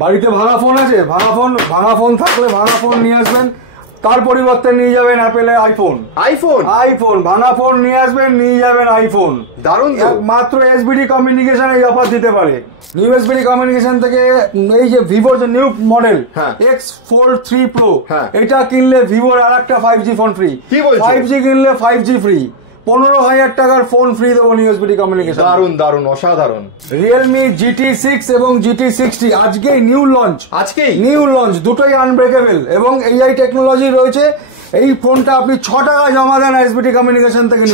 বাড়িতে ভাঙা ফোন আছে, ভাঙা ফোন থাকলে ভাঙা ফোন নিয়ে আসবেন, তার পরিবর্তে নিয়ে যাবেন অ্যাপেলের আইফোন ভাঙা ফোন নিয়ে আসবেন, নিয়ে যাবেন আইফোন। দারুণ। মাত্র এসবিডি কমিউনিকেশন এই অফার দিতে পারে। নিউ এসবিডি কমিউনিকেশন থেকে এই যে ভিভোর যে new model x fold 3 pro, এটা কিনলে ভিভোর আর একটা 5G ফোন ফ্রি। 5G কিনলে 5G ফ্রি, 15,000 টাকার ফোন ফ্রি দেবো নিউ এসবিডি কমিউনিকেশন। দারুণ দারুণ, অসাধারণ। রিয়েলমি GT6 এবং GT60 আজকেই নিউ লঞ্চ, দুটোই আনব্রেকেবল এবং AI টেকনোলজি রয়েছে। এই ফোনটা আপনি 6 টাকা জমা দেন এসবিডি কমিউনিকেশন থেকে।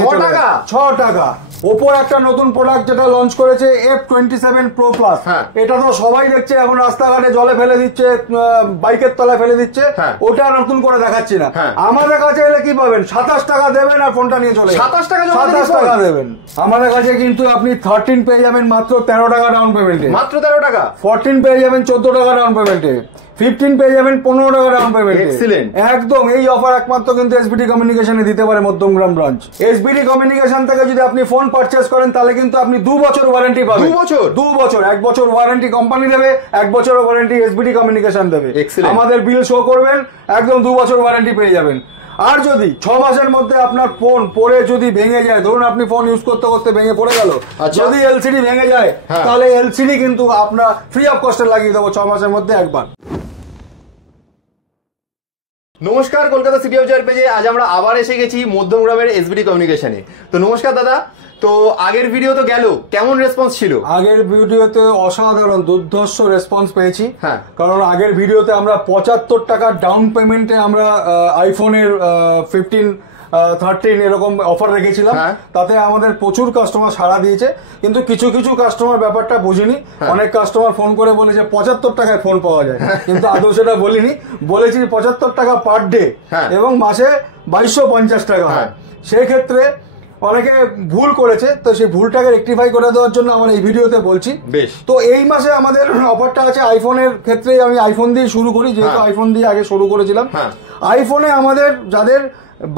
6 টাকা। ওপোর একটা নতুন প্রোডাক্ট যেটা লঞ্চ করেছে F27 Pro Plus, এটা তো সবাই দেখছে এখন, রাস্তাঘাটে জলে ফেলে দিচ্ছে, বাইকের তলায় ফেলে দিচ্ছে, ওটা নতুন করে দেখাচ্ছি না। আমাদের কাছে এলে কি পাবেন? 27 টাকা দেবেন আর ফোনটা নিয়ে চলে 27 টাকা দেবেন। আমাদের কাছে কিন্তু আপনি 13 পেয়ে যাবেন মাত্র 13 টাকা ডাউন পেমেন্টে, মাত্র 13 টাকা। 14 পেয়ে যাবেন 14 টাকা ডাউন পেমেন্টে, 15 পেয়ে যাবেন 15 টাকা ডাউন পেমেন্টে। এক্সিলেন্ট। একদম এই অফার একমাত্র কিন্তু এসবিডি কমিউনিকেশনে দিতে পারে মধ্যমগ্রাম ব্রাঞ্চ। এসবিডি কমিউনিকেশন থেকে যদি আপনি ফোন পারচেজ করেন তাহলে কিন্তু আপনি 2 বছর ওয়ারেন্টি পাবেন। 2 বছর 1 বছর ওয়ারেন্টি কোম্পানি দেবে, 1 বছর ওয়ারেন্টি এসবিডি কমিউনিকেশন দেবে। আমাদের বিল শো করবেন, একদম 2 বছর ওয়ারেন্টি পেয়ে যাবেন। আর যদি 6 মাসের মধ্যে আপনার ফোন পড়ে যদি ভেঙে যায়, ধরুন আপনি ফোন ইউজ করতে করতে ভেঙে পড়ে গেল, যদি এলসিডি ভেঙে যায় তাহলে এলসিডি কিন্তু আপনার ফ্রি অফ কস্টে লাগিয়ে দেবো 6 মাসের মধ্যে একবার। নমস্কার, কলকাতা সিটি অফ জয়ের পেজে আজ আমরা আবার এসে গেছি মধ্যমগ্রামের এসবিডি কমিউনিকেশনে। তো নমস্কার দাদা, তো আগের ভিডিও তো গেল, কেমন রেসপন্স ছিল? আগের ভিডিওতে অসাধারণ দুর্ধর্ষ রেসপন্স পেয়েছি, কারণ আগের ভিডিওতে আমরা 75 টাকা ডাউন পেমেন্টে আমরা আইফোনের 15 13 এরকম অফার রেখেছিলাম। তাতে আমাদের প্রচুর কাস্টমার সাড়া দিয়েছে, কিন্তু কিছু কিছু কাস্টমার ব্যাপারটা বুঝিনি। অনেক কাস্টমার ফোন করে বলেছে 75 টাকায় ফোন পাওয়া যায়, কিন্তু আদৌ সেটা বলিনি। বলেছি 75 টাকা পার ডে এবং মাসে 2250 টাকা হয়। সেই ক্ষেত্রে অনেকে ভুল করেছে, তো সেই ভুলটাকে রেকটিফাই করে দেওয়ার জন্য আমরা এই ভিডিওতে বলছি। তো এই মাসে আমাদের অফারটা আছে আইফোনের ক্ষেত্রে। আমি আইফোন দিয়ে শুরু করি, যেহেতু আইফোন দিয়ে আগে শুরু করেছিলাম। আইফোনে আমাদের যাদের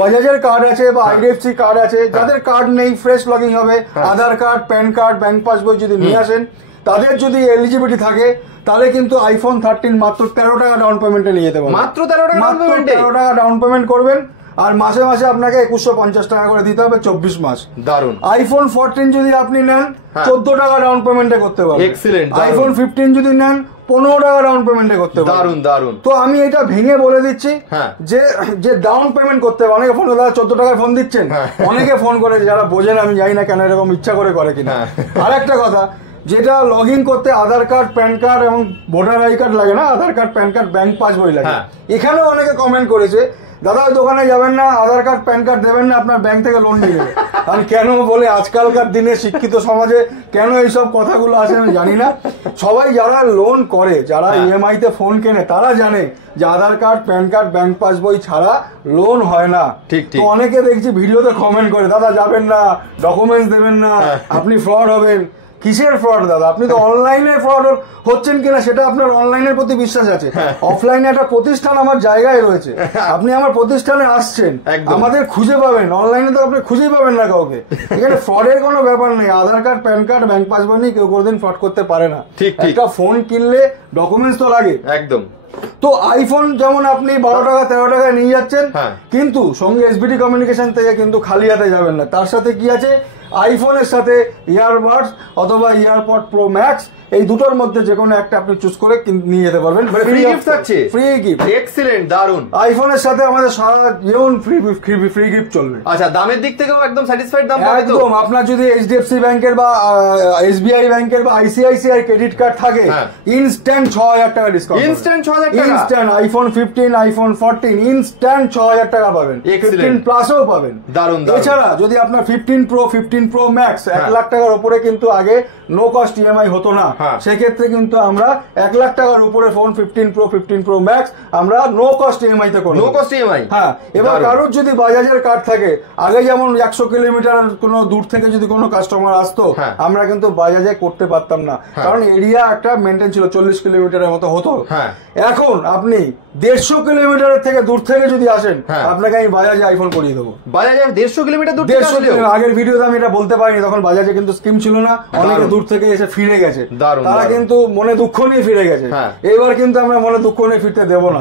বাজাজের কার্ড আছে বা IDFC কার্ড আছে, যাদের কার্ড নেই ফ্রেশ লগিং হবে, Aadhaar card, PAN card, bank passbook যদি নিয়ে আসেন, তাদের যদি এলিজিবিলিটি থাকে তাহলে কিন্তু আইফোন 13 মাত্র 13 টাকা ডাউন পেমেন্টে নিয়ে যেতে পারবেন। মাত্র 13 টাকা ডাউন পেমেন্ট করবেন, আর মাসে মাসে আপনাকে 2150 টাকা করে দিতে হবে 24 মাস। দারুন। আইফোন 14 যদি আপনি নেন 14 টাকা ডাউন পেমেন্টে করতে পারবেন। এক্সিলেন্ট। আইফোন 15 যদি নেন 15 টাকা ডাউন পেমেন্টে করতে পারবেন। দারুন দারুন। তো আমি এটা ভেঙে বলে দিচ্ছি যে ডাউন পেমেন্ট করতে হবে। অনেকে ফোন করে 14 টাকায় ফোন দিচ্ছেন, অনেকে ফোন করে যারা বোঝেন, আমি জানি না কেন এরকম ইচ্ছা করে কিনা। আর একটা কথা, যেটা লগ ইন করতে আধার কার্ড, প্যান কার্ড এবং ভোটার আই কার্ড লাগে না, Aadhaar card, PAN card, bank passbook লাগে। এখানেও অনেকে কমেন্ট করেছে দাদা ওই দোকানে যাবেন না, আধার কার্ড প্যান কার্ড দেবেন না, আপনার ব্যাংক থেকে লোন নিয়ে নেবে। আমি কেন বলে আজকালকার দিনে শিক্ষিত সমাজে কেন এইসব কথাগুলো আছে আমি জানি না। সবাই যারা লোন করে, যারা EMI তে ফোন কেনে, তারা জানে যে Aadhaar card, PAN card, bank passbook ছাড়া লোন হয় না। তো অনেকে দেখছি ভিডিওতে কমেন্ট করে দাদা যাবেন না, ডকুমেন্টস দেবেন না, আপনি ফ্রড হবেন। কিসের ফ্রড দাদা? আপনি তো অনলাইনে ফ্রড হচ্ছেন কিনা সেটা আপনার অনলাইনের প্রতি বিশ্বাস আছে। অফলাইনে একটা প্রতিষ্ঠান আমার জায়গায় রয়েছে, আপনি আমার প্রতিষ্ঠানে আসছেন, আমাদের খুঁজে পাবেন। অনলাইনে তো আপনি খুঁজেই পাবেন না কাউকে। এখানে ফ্রডের কোনো ব্যাপার নেই। Aadhaar card, PAN card, bank passbook নিয়ে কেউ কোনোদিন ফ্রড করতে পারে না। একটা ফোন কিনলে ডকুমেন্টস তো লাগে। একদম। তো আইফোন যেমন আপনি 12 টাকা 13 টাকায় নিয়ে যাচ্ছেন, কিন্তু সঙ্গে এসবিডি কমিউনিকেশন থেকে কিন্তু খালি হাতে যাবেন না। তার সাথে কি আছে? আইফোনের সাথে ইয়ারবাডস অথবা ইয়ারপড প্রো ম্যাক্স, এই দুটোর মধ্যে যে কোনো একটা আপনি চুজ করে নিয়ে যেতে পারবেন। ফ্রি গিফট থাকছে। Free gift. এক্সিলেন্ট, দারুন। আইফোনের সাথে আমাদের সারা জীবন ফ্রি গিফট চলবে। আচ্ছা, দামের দিক থেকেও একদম স্যাটিসফাইড দাম পাবে তো? একদম। আপনার যদি HDFC ব্যাংকের বা SBI ব্যাংকের বা ICICI ক্রেডিট কার্ড থাকে, ইনস্ট্যান্ট 6000 টাকা ডিসকাউন্ট। ইনস্ট্যান্ট 6000 টাকা। ইনস্ট্যান্ট আইফোন 15, আইফোন 14 ইনস্ট্যান্ট 6000 টাকা পাবেন। 15 প্লাসও পাবেন। দারুন। এছাড়া যদি আপনার 15 প্রো, 15 প্রো ম্যাক্স 1 লাখ টাকার উপরে কিন্তু আগে নো কস্ট EMI হতো না, সেক্ষেত্রে কিন্তু আমরা 1 লাখ টাকার উপরে ফোন 15 প্রো, 15 প্রো ম্যাক্স আমরা নো কস্ট EMI তে করব। No cost EMI। হ্যাঁ। এবার কারোর যদি বাজাজের কার্ড থাকে, আগে যেমন 100 কিলোমিটার কোনো দূর থেকে যদি কোনো কাস্টমার আসতো, আমরা কিন্তু বাজাজে করতে পারতাম না, কারণ এরিয়া একটা মেনটেন ছিল, 40 কিলোমিটারের মতো হতো। এখন আপনি 150 কিলোমিটারের থেকে দূর থেকে যদি আসেন, আপনাকে আমি বাজাজে আইফোন করিয়ে দেবো। বাজাজে 150 কিলোমিটার দূর? আগের ভিডিওতে আমি এটা বলতে পারিনি, তখন বাজাজে কিন্তু স্কিম ছিল না, অনেকে দূর থেকে এসে ফিরে গেছে, তারা কিন্তু মনে দুঃখ নিয়ে ফিরে গেছে। এবার কিন্তু আমরা মনে দুঃখ নিয়ে ফিরতে দেবো না।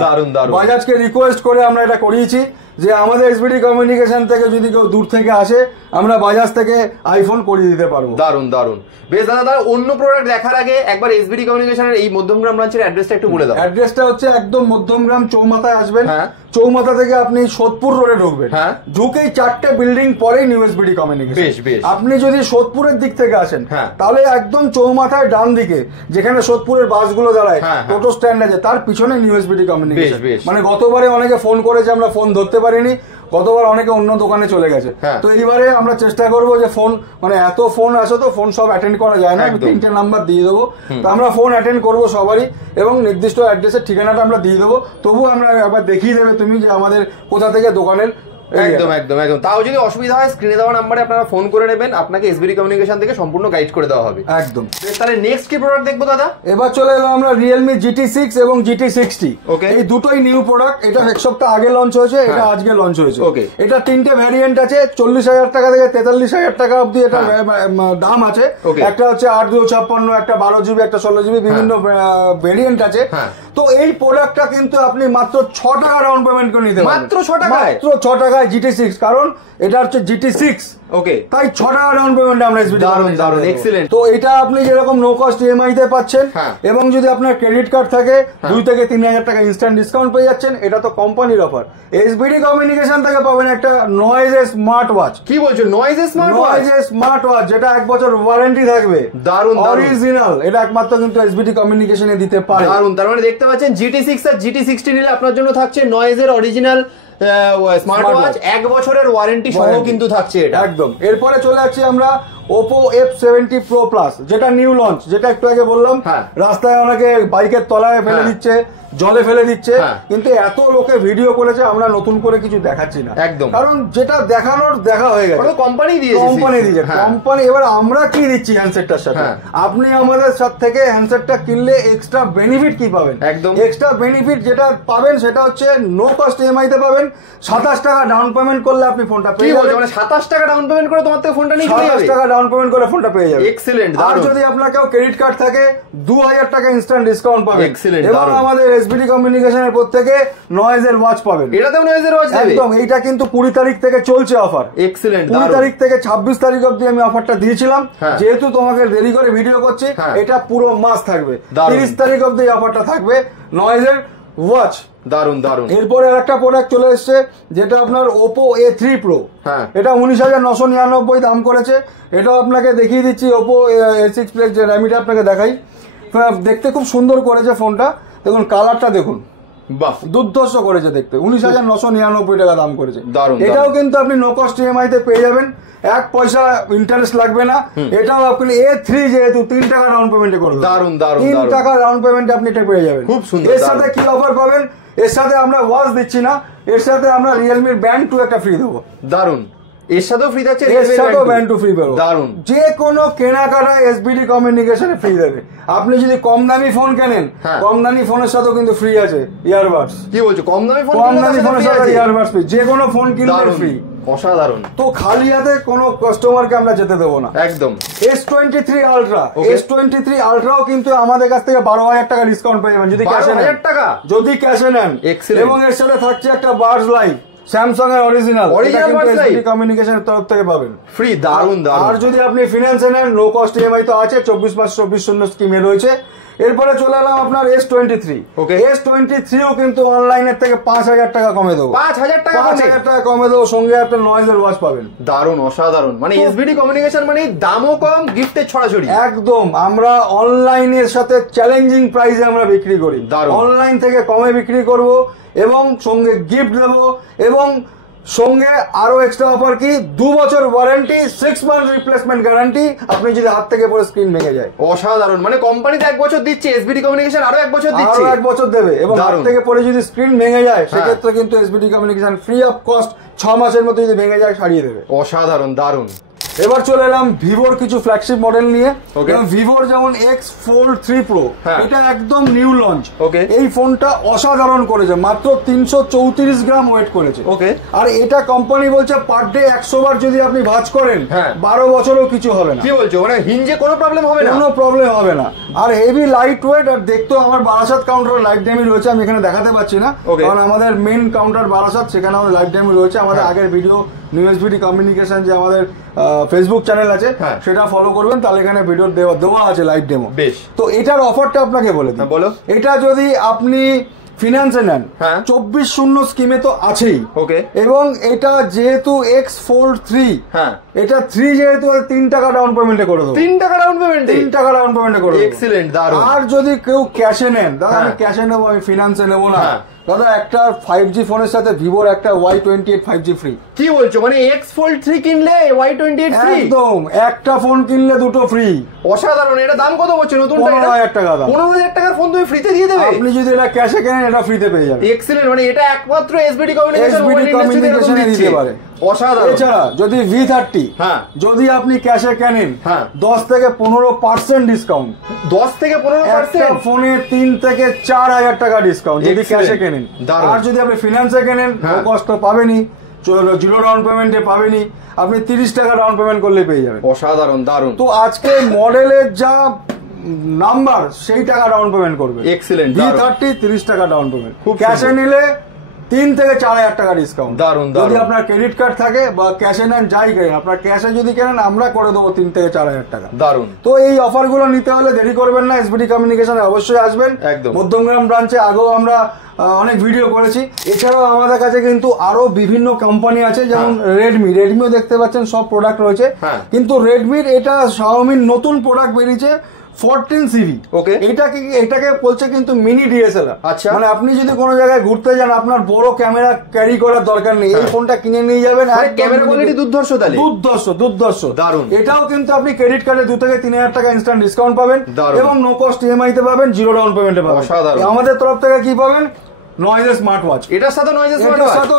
বাজাজকে রিকোয়েস্ট করে আমরা এটা করিয়েছি যে আমাদের এসবিডি কমিউনিকেশন থেকে যদি কেউ দূর থেকে আসে, আমরা বাজাজ থেকে আইফোন করিয়ে দিতে পারবো। দারুন দারুন। বেশ দাদা, অন্য প্রোডাক্ট দেখার আগে একবার এসবিডি কমিউনিকেশনের এই মধ্যমগ্রাম ব্রাঞ্চের অ্যাড্রেসটা একটু বলে দাও। অ্যাড্রেসটা হচ্ছে একদম মধ্যমগ্রাম চৌমাথায় আসবেন, চৌমাথা থেকে আপনি সোদপুর রোডে ঢুকবেন, ঢুকেই 4টে বিল্ডিং পরেই নিউ এসবিডি কমিউনিকেশন। আপনি যদি সোদপুরের দিক থেকে আসেন তাহলে একদম চৌমাথায় ডান দিকে যেখানে সোদপুরের বাসগুলো দাঁড়ায়, টোটো স্ট্যান্ড আছে, তার পিছনে নিউ এসবিডি কমিউনিকেশন। মানে গতবারে অনেকে ফোন করেছে, আমরা ফোন ধরতে পারিনি, গতবার অনেকে অন্য দোকানে চলে গেছে। তো এইবারে আমরা চেষ্টা করবো যে ফোন, মানে এত ফোন আসে তো ফোন সব অ্যাটেন্ড করা যায় না, 3টে নাম্বার দিয়ে দেবো, তো আমরা ফোন অ্যাটেন্ড করবো সবারই, এবং নির্দিষ্ট অ্যাড্রেসের ঠিকানাটা আমরা দিয়ে দেবো। তবু আমরা একবার দেখিয়ে দেবে তুমি যে আমাদের কোথা থেকে দোকানের। একদম একদম একদম। তাও যদি অসুবিধা হয় স্ক্রিনে দেওয়া নাম্বারে আপনারা ফোন করে নেবেন, আপনাকে এসবিডি কমিউনিকেশন থেকে সম্পূর্ণ গাইড করে দেওয়া হবে। একদম। তাহলে নেক্সট কি প্রোডাক্ট দেখবো দাদা? এবার চলে এলাম আমরা রিয়েলমি GT6 এবং GT60। এই দুটোই নিউ প্রোডাক্ট, এটা এক সপ্তাহ আগে লঞ্চ হয়েছে, এটা আজকে লঞ্চ হয়েছে। এটা 3টে ভ্যারিয়েন্ট আছে, 40,000 টাকা থেকে 43,000 টাকা অব্দি এটা দাম আছে। একটা হচ্ছে 8/256, একটা 12GB, একটা 16GB, বিভিন্ন ভেরিয়েন্ট আছে। তো এই প্রোডাক্টটা কিন্তু আপনি মাত্র 6 টাকা ডাউন পেমেন্ট করে নিতে পারবেন। মাত্র 6 টাকা? মাত্র 6 টাকায় GT6, কারণ এটা হচ্ছে GT6। তাই 6 টাকা ডাউন পেমেন্ট আমরা এসবিডি। দারুন দারুন, এক্সিলেন্ট। তো এটা আপনি যেরকম নো কস্ট ইএমআই তে পাচ্ছেন, এবং যদি আপনার ক্রেডিট কার্ড থাকে 2 থেকে 3,000 টাকা ইনস্ট্যান্ট ডিসকাউন্ট পেয়ে যাচ্ছেন। এটা তো কোম্পানির অফার। এসবিডি কমিউনিকেশন থেকে পাবেন একটা নয়েজে স্মার্ট ওয়াচ। কি বলছো? নয়েজে স্মার্ট ওয়াচ? নয়েজে স্মার্ট ওয়াচ, যেটা 1 বছর ওয়ারেন্টি থাকবে। দারুন, অরিজিনাল। এটা একমাত্র কিন্তু এসবিডি কমিউনিকেশনে দিতে পারে। দারুন। তার মানে দেখতে পাচ্ছেন GT6 আর GT60 নিলে আপনার জন্য থাকছে নয়েজের অরিজিনাল স্মার্ট ওয়াচ, 1 বছরের ওয়ারেন্টি সহ কিন্তু থাকছে এটা। একদম। এরপরে চলে যাচ্ছি আমরা Oppo F70 Pro Plus, যেটা নিউ লঞ্চ, যেটা একটু আগে বললাম। রাস্তায় অনেকে বাইকের তলায় ফেলে দিচ্ছে, জলে ফেলে দিচ্ছে, কিন্তু এত লোকে ভিডিও করেছে, আমরা নতুন করে কিছু দেখাচ্ছি না। একদম। কারণ যেটা দেখানোর দেখা হয়ে গেছে, কোম্পানি দিয়েছে। কোম্পানি। এবার আমরা কি দিচ্ছি হ্যান্ডসেটটার সাথে? আপনি আমাদের সাথে থেকে হ্যান্ডসেটটা কিনলে এক্সট্রা বেনিফিট কি পাবেন? একদম। এক্সট্রা বেনিফিট যেটা পাবেন সেটা হচ্ছে নো কস্ট ইএমআই তে পাবেন। 27 টাকা ডাউন পেমেন্ট করলে আপনি ফোনটা পেয়ে যাবেন। মানে 27 টাকা ডাউন পেমেন্ট করে তোমার থেকে ফোনটা নিয়ে চলে যাবে। 27 টাকা ডাউন পেমেন্ট করে ফোনটা পেয়ে যাবেন। এক্সিলেন্ট। আর যদি আপনার কেউ ক্রেডিট কার্ড থাকে 2,000 টাকা ইনস্ট্যান্ট ডিসকাউন্ট পাবেন। এক্সিলেন্ট। এবং আমাদের এসবিডি কমিউনিকেশনের প্রত্যেকে নয়েজের ওয়াচ পাবেন। এটাতেও নয়েজের ওয়াচ দেবে? একদম। এইটা কিন্তু 20 তারিখ থেকে চলছে অফার। এক্সিলেন্ট। 20 তারিখ থেকে 26 তারিখ অবধি আমি অফারটা দিয়েছিলাম, যেহেতু তোমাকে দেরি করে ভিডিও করছি, এটা পুরো মাস থাকবে। 30 তারিখ অবধি অফারটা থাকবে নয়েজের ওয়াচ। দারুন দারুন। এরপরে আরেকটা প্রোডাক্ট চলে এসেছে, যেটা আপনার Oppo A3 Pro। এটা 19,999 দাম করেছে। এটা আপনাকে দেখিয়ে দিচ্ছি। Oppo A6 Plus যে র্যামিটা আপনাকে দেখাই, দেখতে খুব সুন্দর করেছে ফোনটা। দেখুন কালারটা দেখুন, দুর্ধর্ষ করেছে দেখতে। 19,999 টাকা দাম করেছে। এটাও কিন্তু আপনি নো কস্ট ইএমআই তে পেয়ে যাবেন, 1 পয়সা ইন্টারেস্ট লাগবে না। এটাও আপনি A3 যেহেতু 3 টাকা ডাউন পেমেন্টে করবেন। দারুন দারুন। 3 টাকা ডাউন পেমেন্টে আপনি এটা পেয়ে যাবেন। খুব সুন্দর। এর সাথে কি অফার পাবেন? এর সাথে আমরা ওয়াচ দিচ্ছি না, এর সাথে আমরা রিয়েলমির ব্যান্ড 2 একটা ফ্রি দেবো। দারুন। এর সাথেও ফ্রি থাকছে, এর সাথেও ব্যান্ড 2 ফ্রি পাবো। দারুন। যে কোনো কেনাকাটা এসবিডি কমিউনিকেশনে ফ্রি দেবে। আপনি যদি কম দামি ফোন কেনেন, কম দামি ফোনের সাথেও কিন্তু ফ্রি আছে ইয়ারবাডস। কি বলছো? কম দামি ফোনের সাথে ইয়ারবাডস ফ্রি, যে কোনো ফোন কিনলে ফ্রি। অসাধারণ। তো খালি হাতে কোনো কাস্টমারকে আমরা যেতে দেবো না। একদম। S23 Ultra, S23 Ultraও কিন্তু আমাদের কাছ থেকে 12,000 টাকা ডিসকাউন্ট পেয়ে যাবেন যদি ক্যাশে নেন। 12,000 টাকা? যদি ক্যাশে নেন। এবং এর সাথে থাকছে একটা বার্স লাইট, স্যামসাং এর অরিজিনাল, এটা কিন্তু এসবিডি কমিউনিকেশনের তরফ থেকে পাবেন ফ্রি। দারুন দারুন। আর যদি আপনি ফিনান্সে নেন, নো কস্ট ইএমআই তো আছে, 24 মাস 24 শূন্য স্কিমে রয়েছে। এরপরে চলে এলাম আপনার S23। S23ও কিন্তু অনলাইনের থেকে 5,000 টাকা কমে দেবো। 5,000 টাকা? 5,000 টাকা কমে দেবো, সঙ্গে একটা নয়েজের ওয়াচ পাবেন। দারুন, অসাধারণ। মানে এসবিডি কমিউনিকেশন মানে দামও কম, গিফটের ছড়াছড়ি। একদম। আমরা অনলাইনের সাথে চ্যালেঞ্জিং প্রাইসে আমরা বিক্রি করি। অনলাইন থেকে কমে বিক্রি করব, এবং সঙ্গে গিফট দেবো, এবং সঙ্গে আরো এক্সট্রা অফার কি, 2 বছর ওয়ারেন্টি, 6 মান্থ রিপ্লেসমেন্ট গ্যারান্টি, আপনি যদি হাত থেকে পরে স্ক্রিন ভেঙে যায়। অসাধারণ। মানে কোম্পানিতে 1 বছর দিচ্ছে, এসবিডি কমিউনিকেশন আরো 1 বছর দিচ্ছে। আরো 1 বছর দেবে, এবং হাত থেকে পরে যদি স্ক্রিন ভেঙে যায় সেক্ষেত্রে কিন্তু SBD communication free of cost 6 মাসের মধ্যে যদি ভেঙে যায় সারিয়ে দেবে। অসাধারণ, দারুন। এবার চলে এলাম ভিভোর কিছু ফ্ল্যাগশিপ মডেল নিয়ে। ভিভোর যেমন X Fold 3 Pro, এটা একদম নিউ লঞ্চ। এই ফোনটা অসাধারণ করেছে, মাত্র 334 গ্রাম ওয়েট করেছে। আর এটা কোম্পানি বলছে পার ডে 100 বার যদি আপনি ভাঁজ করেন 12 বছরও কিছু হবে না। কি বলছো, মানে হিঞ্জে কোনো প্রবলেম হবে না? কোনো প্রবলেম হবে না। আর হেভি লাইট ওয়েট। আর দেখতো আমার বারাসাত কাউন্টার লাইট ডেমি রয়েছে, আমি এখানে দেখাতে পাচ্ছি না কারণ আমাদের মেন কাউন্টার বারাসাত, সেখানে আমাদের লাইট ডেমি রয়েছে। আমাদের আগের ভিডিও নিউ এসবিডি কমিউনিকেশন যে আমাদের ফেসবুক চ্যানেল আছে সেটা ফলো করবেন, তাহলে এখানে ভিডিও দেওয়া আছে লাইভ ডেমো। তো এটার অফারটা আপনাকে বলে দিই। বলো। এটা যদি আপনি ফিনান্সে নেন 24/0 স্কিমে তো আছেই। এবং এটা যেহেতু X Fold 3, এটা 3 যেহেতু 3 টাকা ডাউন পেমেন্টে করে দেবো। 3 টাকা ডাউন পেমেন্টে? 3 টাকা ডাউন পেমেন্টে করে দেবো। এক্সিলেন্ট, দারুণ। আর যদি কেউ ক্যাশে নেন, দাদা আমি ক্যাশে নেবো, আমি ফিনান্সে নেবো না, দাদা একটা 5G ফোনের সাথে ভিভোর একটা Y28 5G ফ্রি। কি বলছো, মানে X Fold 3 কিনলে Y28 ফ্রি? একদম, একটা ফোন কিনলে দুটো ফ্রি। অসাধারণ। এটা দাম কত বলছো নতুনটা? 15,000 টাকা দাম। 15,000 টাকার ফোন তুমি ফ্রিতে দিয়ে দেবে? আপনি যদি এটা ক্যাশে কেনেন এটা ফ্রিতে পেয়ে যাবেন। এক্সিলেন্ট, মানে এটা একমাত্র এসবিডি কমিউনিকেশন দিতে পারে। অসাধারণ। এছাড়া যদি V30 যদি আপনি ক্যাশে কেনেন 10 থেকে 15% ডিসকাউন্ট। 10 থেকে 15%? ফোনে 3 থেকে 4,000 টাকা ডিসকাউন্ট যদি ক্যাশে কেনেন। আর যদি আপনি ফিনান্সে কেনেন নো কষ্ট পাবেনই, জিরো ডাউন পেমেন্টে পাবেনই, আপনি 30 টাকা ডাউন পেমেন্ট করলে পেয়ে যাবেন। অসাধারণ, দারুণ। তো আজকে মডেলের যা নাম্বার সেই টাকা ডাউন পেমেন্ট করবে। এক্সিলেন্ট। V30 30 টাকা ডাউন পেমেন্ট, ক্যাশে নিলে 3 থেকে 4,000 টাকা ডিসকাউন্ট। দারুণ। যদি আপনার ক্রেডিট কার্ড থাকে বা ক্যাশে নেন, যাই কেনেন, আপনার ক্যাশে যদি কেনেন আমরা করে দেবো 3 থেকে 4,000 টাকা। দারুণ। তো এই অফার গুলো নিতে হলে দেরি করবেন না, এসবিডি কমিউনিকেশনে অবশ্যই আসবেন। মধ্যমগ্রাম ব্রাঞ্চে আগেও আমরা অনেক ভিডিও করেছি। এছাড়াও আমাদের কাছে কিন্তু আরো বিভিন্ন কোম্পানি আছে, যেমন রেডমিও দেখতে পাচ্ছেন, সব প্রোডাক্ট রয়েছে। কিন্তু রেডমির এটা শাওমির নতুন প্রোডাক্ট বেরিয়েছে 14CV। এটাকে বলছে কিন্তু মিনি ডিএসএলআর। মানে আপনি যদি কোনো জায়গায় ঘুরতে যান, আপনার বড় ক্যামেরা ক্যারি করার দরকার নেই, এই ফোনটা কিনে নিয়ে যাবেন। ক্যামেরা কোয়ালিটি দুর্ধর্ষ। দারুণ। এটাও কিন্তু আপনি ক্রেডিট কার্ডে 2 থেকে 3,000 টাকা ইনস্ট্যান্ট ডিসকাউন্ট পাবেন এবং নো কস্ট ইএমআই তে পাবেন, জিরো ডাউন পেমেন্টে পাবেন। আমাদের তরফ থেকে কি পাবেন? নয়েজের স্মার্ট ওয়াচ। এটার সাথে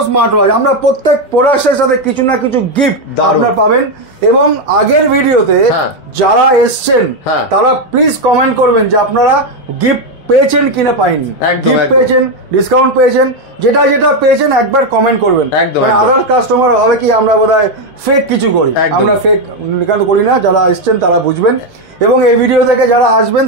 স্মার্ট ওয়াচ। আমরা প্রত্যেক প্রোডাক্টের সাথে কিছু না কিছু গিফট আপনারা পাবেন। এবং আগের ভিডিওতে যারা এসছেন তারা প্লিজ কমেন্ট করবেন যে আপনারা গিফট পেয়েছেন কিনা পাইনি, গিফট পেয়েছেন, ডিসকাউন্ট পেয়েছেন, যেটা পেয়েছেন একবার কমেন্ট করবেন। আদার কাস্টমার হবে কি আমরা বোধহয় ফেক কিছু করি, আমরা ফেক করি না। যারা এসছেন তারা বুঝবেন। এবং এই ভিডিও থেকে যারা আসবেন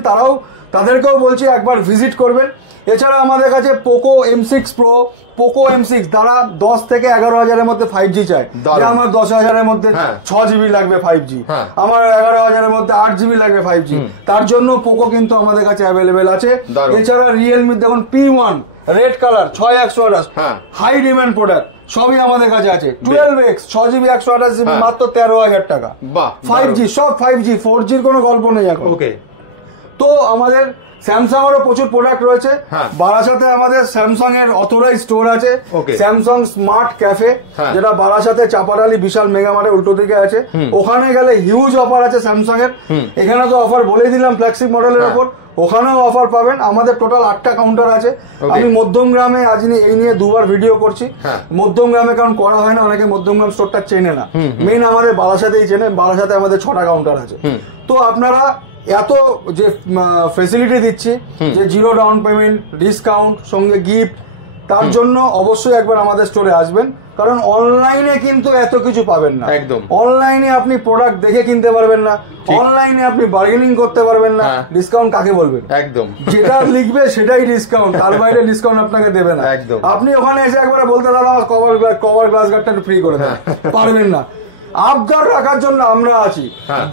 তাদেরকেও বলছি একবার ভিজিট করবেন। এছাড়া আমাদের কাছে Poco M6 Pro, Poco M6 তারা 10 থেকে 11,000-এর মধ্যে 5G চায়। আমার 10,000-এর মধ্যে 6GB লাগবে 5G, আমার 11,000-এর মধ্যে 8GB লাগবে 5G। তার জন্য পোকো কিন্তু আমাদের কাছে অ্যাভেলেবেল আছে। এছাড়া রিয়েলমি দেখুন P1 red colour 6/128 high demand product, সবই আমাদের কাছে আছে। 12X 6GB 128GB মাত্র 13,000 টাকা। 5G সব 5G, 4Gর কোনো গল্প নেই এখন। তো আমাদের স্যামসাং এরও প্রচুর প্রোডাক্ট রয়েছে। বারাসাতে আমাদের স্যামসাং এর অথরাইজ স্টোর আছে, স্যামসাং স্মার্ট ক্যাফে, যেটা বারাসাতে চাপাডালি বিশাল মেগামার্টের উল্টো দিকে আছে। ওখানে গেলে হিউজ অফার আছে স্যামসাং এর। এখানে তো অফার বলে দিলাম ফ্ল্যাগশিপ মডেলের ওপর, ওখানেও অফার পাবেন। আমাদের টোটাল 8টা কাউন্টার আছে। আমি মধ্যমগ্রামে আজ এই নিয়ে 2বার ভিডিও করছি। মধ্যমগ্রামে কারণ করা হয় না, অনেকে মধ্যমগ্রাম স্টোরটা চেনে না, মেন আমাদের বারাসাতেই চেনে। বারাসাতে আমাদের 6টা কাউন্টার আছে। তো আপনারা এত যে ফেসিলিটি দিচ্ছি, যে জিরো ডাউন পেমেন্ট, ডিসকাউন্ট, সঙ্গে গিফট, তার জন্য অবশ্যই একবার আমাদের স্টোরে আসবেন। কারণ অনলাইনে কিন্তু এত কিছু পাবেন না। একদম। অনলাইনে আপনি প্রোডাক্ট দেখে কিনতে পারবেন না, অনলাইনে আপনি বার্গেনিং করতে পারবেন না। ডিসকাউন্ট কাকে বলবেন? একদম, যেটা লিখবে সেটাই ডিসকাউন্ট, তার বাইরে ডিসকাউন্ট আপনাকে দেবে না। একদম। আপনি ওখানে এসে একবারে বলতে দাদা আমার কভার গ্লাস গার্ডটা ফ্রি করে দেন, পারবেন না। আবদার রাখার জন্য আমরা আছি।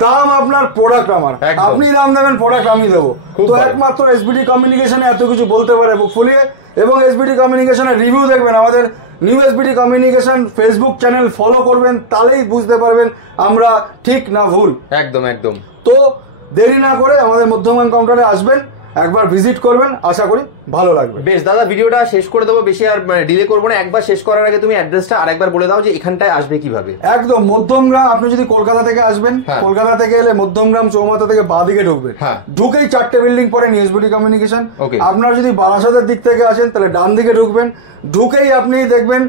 দাম আপনার, প্রোডাক্ট আমার। আপনি দাম দেবেন, প্রোডাক্ট আমি দেবো। তো একমাত্র এসবিডি কমিউনিকেশনে এত কিছু বলতে পারে বুক ফুলিয়ে। এবং এসবিডি কমিউনিকেশনের রিভিউ দেখবেন, আমাদের new SBD communication Facebook channel follow করবেন, তাহলেই বুঝতে পারবেন আমরা ঠিক না ভুল। একদম। তো দেরি না করে আমাদের মধ্যমগ্রাম কাউন্টারে আসবেন, একবার ভিজিট করবেন, আশা করি ভালো লাগবে। বেশ দাদা, ভিডিওটা শেষ করে দেবো, বেশি আর ডিলে করবো না। একবার শেষ করার আগে তুমি অ্যাড্রেসটা আরেকবার বলে দাও যে এখানটায় আসবে কিভাবে। একদম মধ্যমগ্রাম, আপনি যদি কলকাতা থেকে আসবেন, কলকাতা থেকে এলে মধ্যমগ্রাম চৌমাথা থেকে বাঁ দিকে ঢুকবেন, ঢুকেই 4টে বিল্ডিং পরে নিউজবিডি কমিউনিকেশন। আপনার যদি বারাসাতের দিক থেকে আসেন তাহলে ডান দিকে ঢুকবেন, ঢুকেই আপনি দেখবেন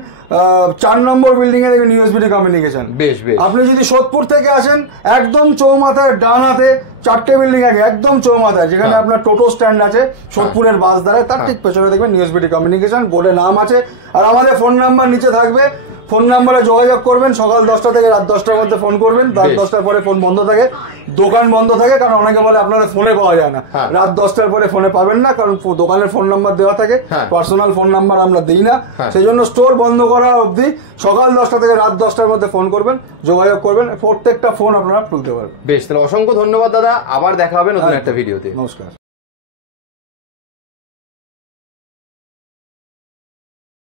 4 নম্বর বিল্ডিং এ দেখবেন নিউজবিডি কমিউনিকেশন। বেশ বেশ। আপনি যদি সোদপুর থেকে আসেন একদম চৌমাথায় ডান হাতে 4টে বিল্ডিং আগে একদম চৌমাথায়, যেখানে আপনার টোটো স্ট্যান্ড আছে, সোদপুরের বাস দাঁড়ায়, তার ঠিক পেছনে দেখবেন নিউজবিডি কমিউনিকেশন বোর্ডে নাম আছে। আর আমাদের ফোন নাম্বার নিচে থাকবে, ফোন নাম্বারে যোগাযোগ করবেন। সকাল 10টা থেকে রাত 10টার মধ্যে ফোন করবেন, রাত 10টার পরে ফোন বন্ধ থাকে, দোকান বন্ধ থাকে, কারণ অনেকে বলে আপনাদের ফোনে পাওয়া যায় না। রাত 10টার পরে ফোনে পাবেন না, কারণ দোকানের ফোন নাম্বার দেওয়া থাকে, পার্সোনাল ফোন নাম্বার আমরা দিই না। সেই জন্য স্টোর বন্ধ করা অবধি সকাল 10টা থেকে রাত 10টার মধ্যে ফোন করবেন, যোগাযোগ করবেন, প্রত্যেকটা ফোন আপনারা তুলতে পারবেন। বেশ, তাহলে অসংখ্য ধন্যবাদ দাদা, আবার দেখা হবে নতুন একটা ভিডিওতে। নমস্কার।